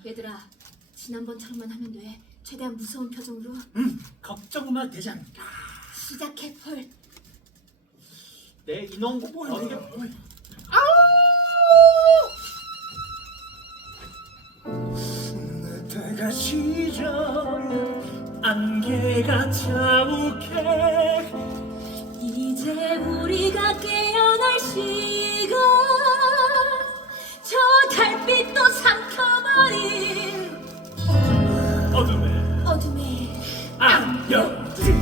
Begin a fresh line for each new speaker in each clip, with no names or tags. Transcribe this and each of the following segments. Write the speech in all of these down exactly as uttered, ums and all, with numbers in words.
얘들아, 지난번처럼만 하면 돼. 최대한 무서운 표정으로.
응, 걱정만 대장.
시작해, 폴.
내 인원 공부 어느 게 뭘?
때가 시절 안개가 자욱해
이제 우리가 깨어날 시간. 저 달빛도 삼켜버린
어둠에
어둠의
안녕들.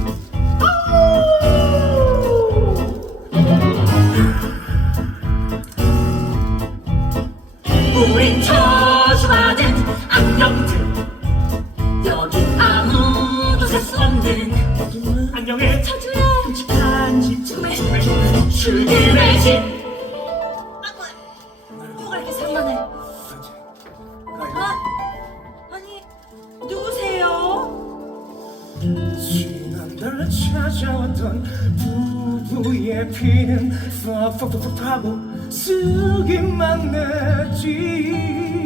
우린 저주받은 악령들. 여긴 아무도 살 수 없는
안녕해.
저주의
끔찍한
죽음의
죽음의 집.
아, 뭐야? 뭐가 이렇게 산만해? 아, 아니, 누구세요?
지난달 찾아왔던 부부의 피는 퍽퍽퍽하고 쓰기만 했지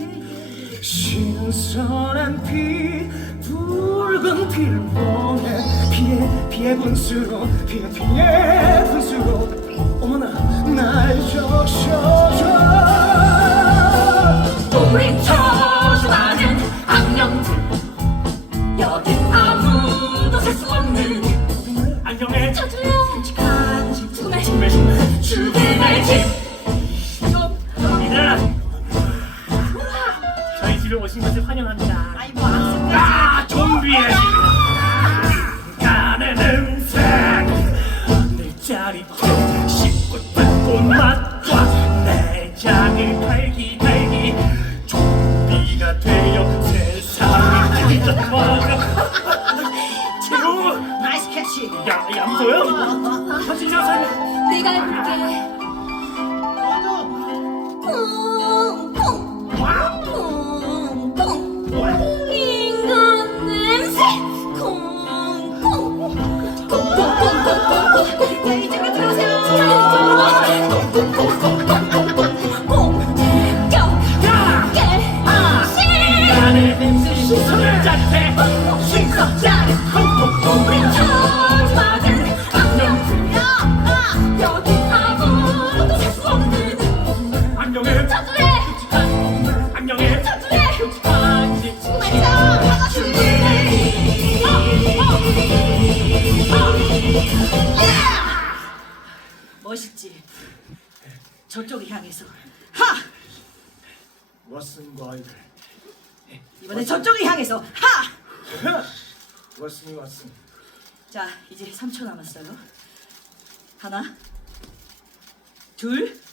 신선한 피 붉은 피를 보내 피해 피해 분수로 피해 피해 분수로 어머나 날 적셔줘
우린 저주받은 악령들. 여긴 아무도 살 수 없는
안녕해.
저주의 끔찍한 죽음의
죽음의 집.
죽음의 집. 좀
얘들아, 저희 집에 오신 것을 환영합니다.
아이고, 악습.
아, 좀비의 집이다. 간의 냄새, 내 짜릿해 씹고 뜯고 맛과 내장을 갈기 갈기 좀비가 되어 세상을 뒤덮어가. 최고.
나이스 캐치.
야, 얌소요? 사실 저 살면
내가 해볼게. 퐁퐁 퐁퐁 인간 냄새. 콩콩 콩콩콩콩콩콩. 이쪽으로 들어오세요. 콩콩콩콩콩콩. 껴 깨
간의 냄새 시선을 짜릿해
신선 짜릿. 우린 저주받은 악령들. 여기 아무도 살 수 없는
안녕해.
저주의
안녕해.
저주의
끔찍한 집.
죽음의 아가씨.
멋있지. 저쪽을 향해서 하.
왓슨과 아이들
이번엔 저쪽을 향해서 하.
왓슨이 왓슨
자, 이제 삼 초 남았어요. 하나, 둘,